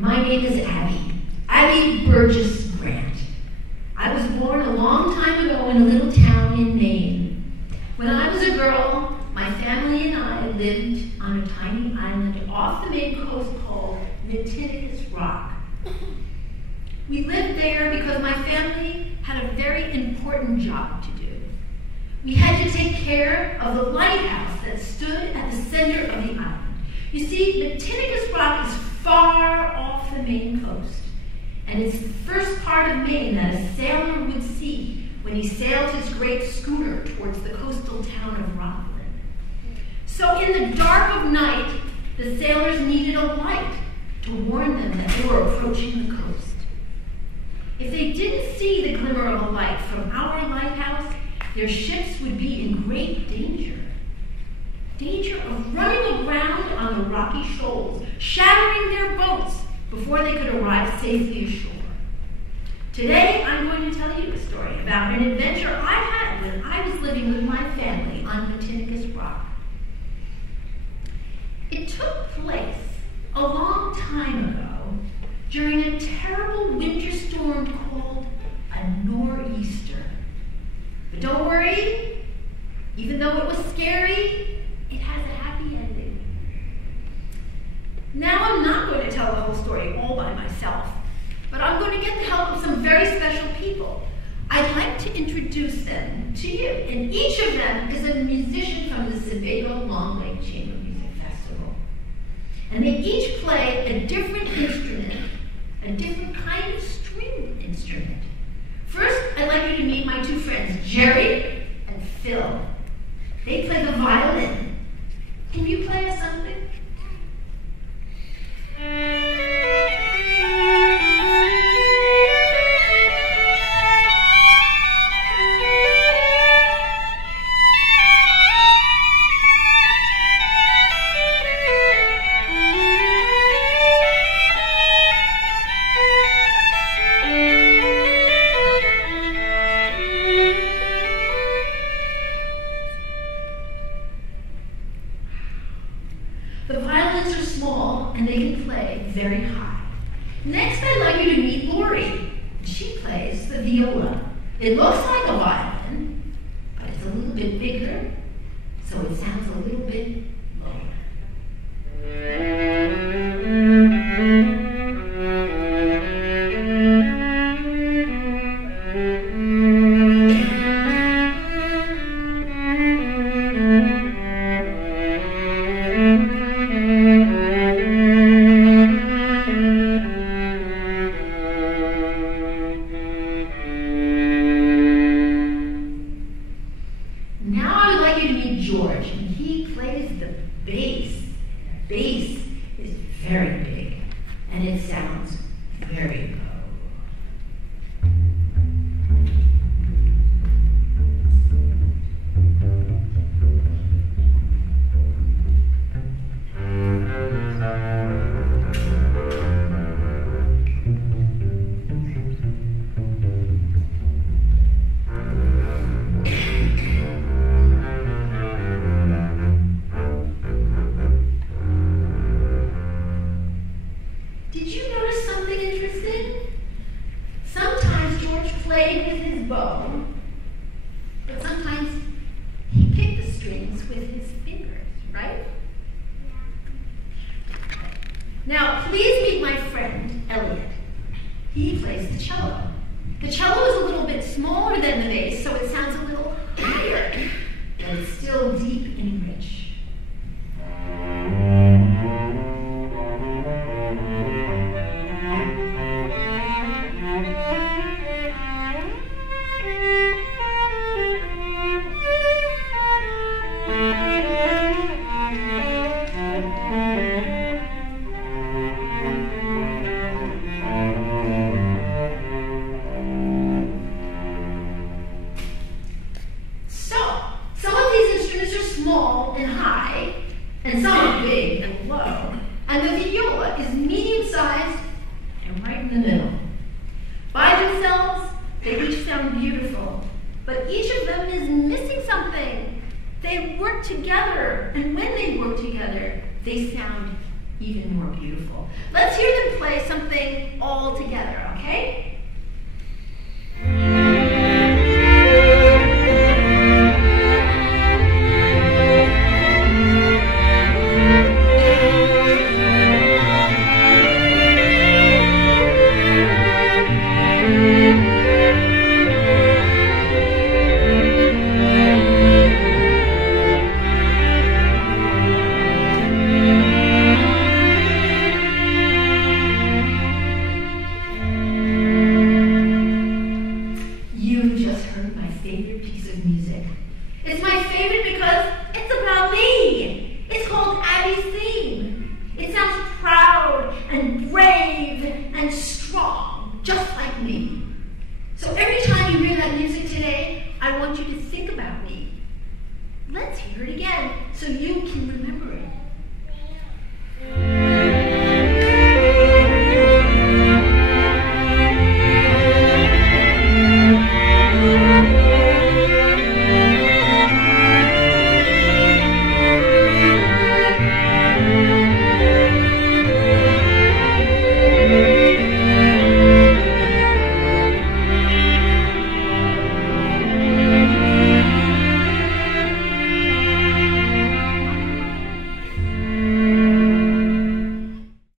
My name is Abbie Burgess Grant. I was born a long time ago in a little town in Maine. When I was a girl, my family and I lived on a tiny island off the Maine coast called Mantinicus Rock. We lived there because my family had a very important job to do. We had to take care of the lighthouse that stood at the center of the island. You see, Mantinicus Rock is far off the Maine coast, and it's the first part of Maine that a sailor would see when he sailed his great schooner towards the coastal town of Rockland. So in the dark of night, the sailors needed a light to warn them that they were approaching the coast. If they didn't see the glimmer of a light from our lighthouse, their ships would be in great danger. Danger of running aground on the rocky shoals, shattering their boats before they could arrive safely ashore. Today, I'm going to tell you a story about an adventure I had when I was living with my family on Mantinicus Rock. It took place a long time ago during a terrible winter storm called a nor'easter. But don't worry, even though it was scary, it has a happy ending. Now I'm not going to tell the whole story all by myself, but I'm going to get the help of some very special people. I'd like to introduce them to you, and each of them is a musician from the Sebago-Long Lake Chamber Music Festival. And they each play a different instrument, a different kind of string instrument. First, I'd like you to meet my two friends, Jerry and Phil. They play the violin. Can you play us something? The violins are small and they can play very high. Next, I'd like you to meet Lori. She plays the viola. It looks like a violin, but it's a little bit bigger, so it sounds a little bit lower. Now, please meet my friend, Elliot. He plays the cello. The cello is a little bit smaller than the bass, so it sounds a little higher, but it's still deep and rich. And some are big and low, and the viola is medium-sized and right in the middle. By themselves, they each sound beautiful, but each of them is missing something. They work together, and when they work together, they sound even more beautiful. Let's hear them play something all together, okay?